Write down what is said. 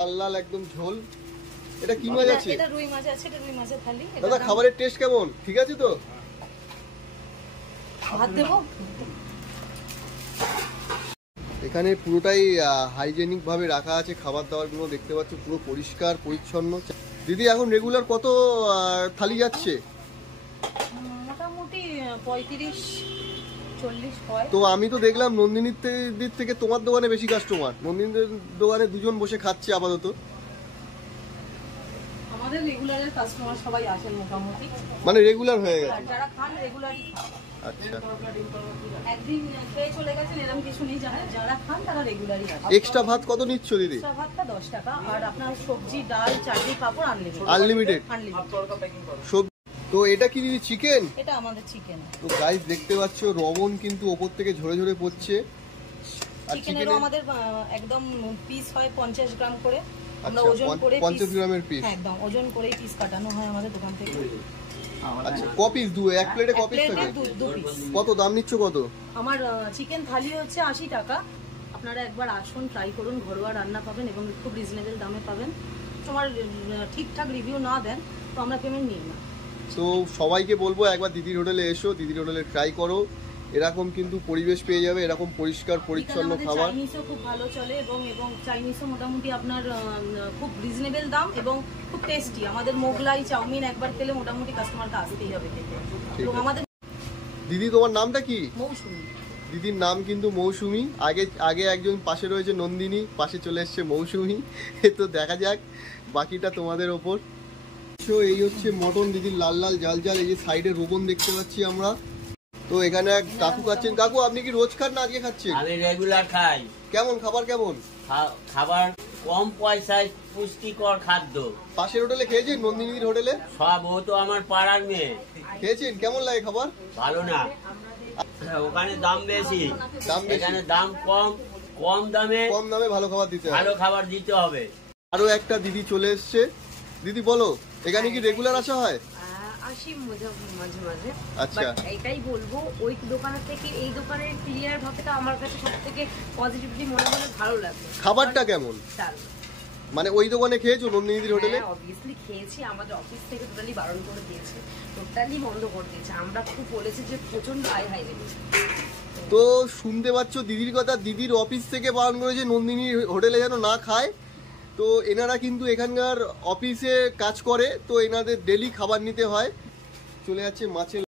লাল লাল একদম ঝোল। এটা কি মাছ আছে? এটা রুই মাছ আছে, এটা রুই মাছের থালি। দাদা খাবারের টেস্ট কেমন? ঠিক আছে তো? ভাত দেবো। এখানে পুরোটাই হাইজেনিক ভাবে রাখা আছে, খাবার দাবার গুলো দেখতে পাচ্ছ পুরো পরিষ্কার পরিচ্ছন্ন। দিদি এখন রেগুলার কত থালি যাচ্ছে? মোটামুটি 35-40 হয়। তো আমি তো দেখলাম নন্দিনীর দিক থেকে তোমার দোকানে বেশি কাস্টমার। নন্দিনীর দোকানে দুজন বসে খাচ্ছে আপাতত। আমাদের রেগুলারের কাস্টমার সবাই আসেন মোটামুটি, মানে রেগুলার হয়ে গেছে। যারা খান রেগুলারই খান। আচ্ছা, একদিন খেয়ে চলে গেছেন এরকম কিছু নেই, যারা খান তারা রেগুলারই আসেন। এক্সট্রা ভাত কত নিচ্ছ দিদি? এক্সট্রা ভাতটা 10 টাকা, আর আপনার সবজি ডাল চাটনি পাপড় আনলিমিটেড। তো এটা কি দিদি চিকেন? এটা আমাদের চিকেন। তো গাইস দেখতে পাচ্ছ লবণ কিন্তু ওপর থেকে ঝরে ঝরে পড়ছে। আর চিকেনেরও আমাদের একদম পিস হয় 50 গ্রাম করে। আমরা আচ্ছা, ওজন করে 50 গ্রামের পিস। একদম ওজন করেই পিস কাটানো হয় আমাদের দোকান থেকে। আচ্ছা, কপিস এক প্লেটে কপিস থাকে? কত দাম নিচ্ছ কত? আমার চিকেন থালি হচ্ছে 80 টাকা। আপনারা একবার আসুন, ট্রাই করুন, ঘরোয়া রান্না পাবেন এবং খুব রিজনেবল দামে পাবেন। তোমার ঠিকঠাক রিভিউ না দেন তো আমরা পেমেন্ট নিই না। তো সবাইকে বলবো একবার দিদির হোটেলে এসো, দিদির হোটেলে ট্রাই করো। এরকম কিন্তু পরিবেশ পেয়ে যাবে, এরকম পরিষ্কার পরিচ্ছন্ন খাবার। চাইনিজও খুব ভালো চলে এবং চাইনিজও মোটামুটি আপনার খুব রিজনেবল দাম এবং খুব টেস্টি। আমাদের মোগলাই চাউমিন একবার খেলে মোটামুটি কাস্টমারকে আসতেই হবে খেতে। এবং আমাদের দিদি তোমার নামটা কি? মৌসুমী। দিদির নাম কিন্তু মৌসুমী। আগে একজন পাশে রয়েছে নন্দিনী, পাশে চলে এসছে মৌসুমী। তো দেখা যাক, বাকিটা তোমাদের ওপর। এই হচ্ছে মটন দিদির, লাল লাল জাল জাল। এই যে সাইডে রোবন দেখতে পাচ্ছি আমরা। তো এখানে এক কাকু খাচ্ছেন। কাকু আপনি কি রোজ খান না আজকে খাচ্ছেন? আমি রেগুলার খাই। কেমন খাবার? কেমন খাবার? কম পয়সায় পুষ্টিকর খাদ্য। পাশের হোটেলে খেয়েছেন? নন্দিনীর হোটেলে সব ও তো আমার পাড়ার মেয়ে। খেয়েছেন? কেমন লাগে খাবার? ভালো না, ওখানে দাম বেশি, এখানে দাম কম। কম দামে ভালো খাবার দিতে হবে, ভালো খাবার দিতে হবে। আরো একটা দিদি চলে এসছে। দিদি বলো, এখানে কি রেগুলার আসা হয়? আসি মাঝে মাঝে। আচ্ছা, এইটাই বলবো, ওই দোকানের থেকে এই দোকানের ক্লিয়ার ভাবটা আমার কাছে সবথেকে পজিটিভলি মনে হলো, ভালো লাগলো। খাবারটা কেমন? মানে ওই দোকানে খেয়েছো নন্দিনীর হোটেলে? অবভিয়াসলি খেয়েছি, আমাদের অফিস থেকে টোটালি বারণ করে দিয়েছে, টোটালি বন্ধ করে দিয়েছে। আমরা খুব বলেছি যে প্রচন্ড হাই লেগেছে। তো শুনতে পাচ্ছ দিদির কথা, দিদির অফিস থেকে বারণ করেছে নন্দিনীর হোটেলে যেন না খায়। তো এনারা কিন্তু এখানকার অফিসে কাজ করে, তো এনাদের ডেলি খাবার নিতে হয়। চলে যাচ্ছে মাছের